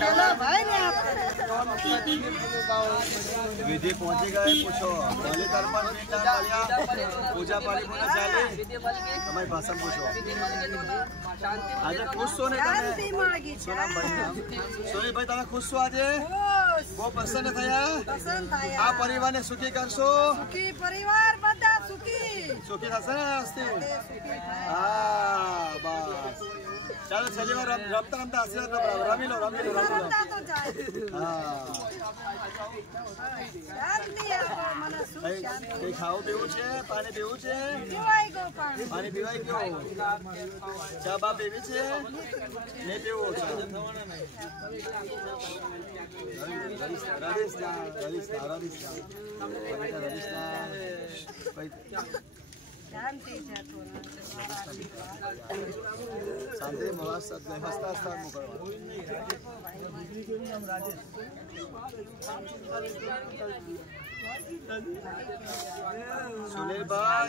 चलो भाई रे आप विधि पहुंची गए पूछो पहले दर्पण पूजा पाली बोला चाले तुम्हारी भाषा पूछो आज खुश हो सोनी भाई તમે ખુશ છો આજે બહુ પસંદ થયા આ પરિવારને સુખી કરશો સુખી પરિવાર બધા સુખી સુખી થશે ને હસ્તી હા બસ ચાલો છેલ્લી વાર રમતા રમતા આશીર્વાદ રમી લો हाँ खाओ पीवू छे पानी पीवू छे पानी पीवाय गयो चा बा पीवी छे ने पीवू शांति हस्ता सुनील भाई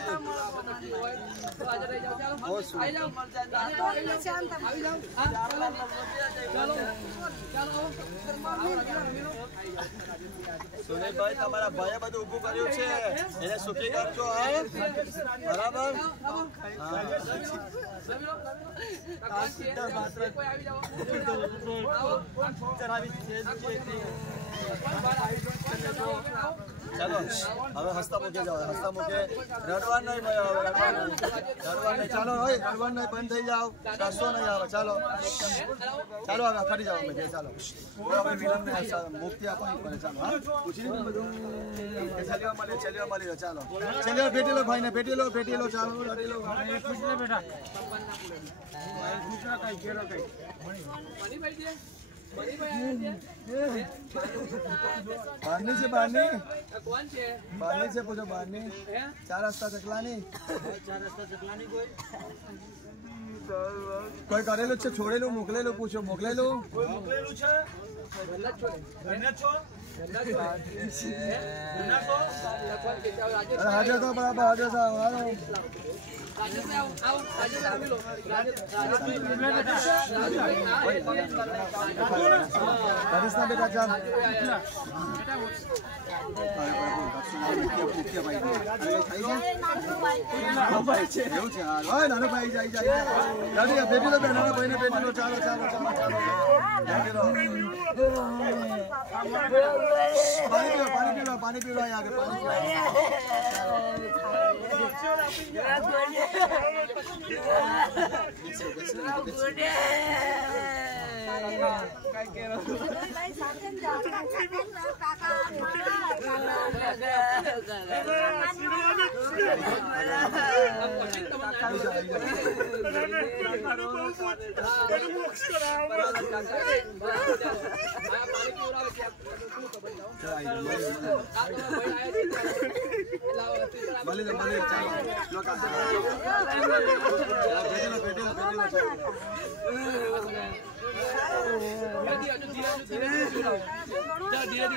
सुनील भाई તમારા ભાઈએ બધું ઊભું કર્યું છે એને સુખી કરજો હે બરાબર चलो હવે હસતા મૂકે જાવ હસતા મૂકે રડવા નહીં રડવા નહીં ચાલો હોય રડવા નહીં બંધ થઈ જાવ રસો નહીં આવે ચાલો ચાલો હવે ખડી જાવ અમે ચાલો હવે મિલન ને મુક્તિ આપવાની પડે ચાલો હા પૂછી ને બધું ચાલ્યો મળી ચાલો ચાલ્યો ભેટી લો ભાઈને ભેટી લો ચાલો રડી લો પૂછી લે બેટા ભાઈ પૂછા કઈ કેરો કઈ પાણી ભાઈ દે बारनी से बारनी कौन छे बारनी से पूछो बारनी चार रास्ता चकलानी कोई करेलो छे छोड़ेलो मोकलेलो पूछो मोकलेलो छे हाजर था बराबर हाजर था करिश्मा बेटा जा नानो भाई जाई बेटी लो नानो भाई ने बेटी लो चालो पानी पी लो यहाँ के धीरे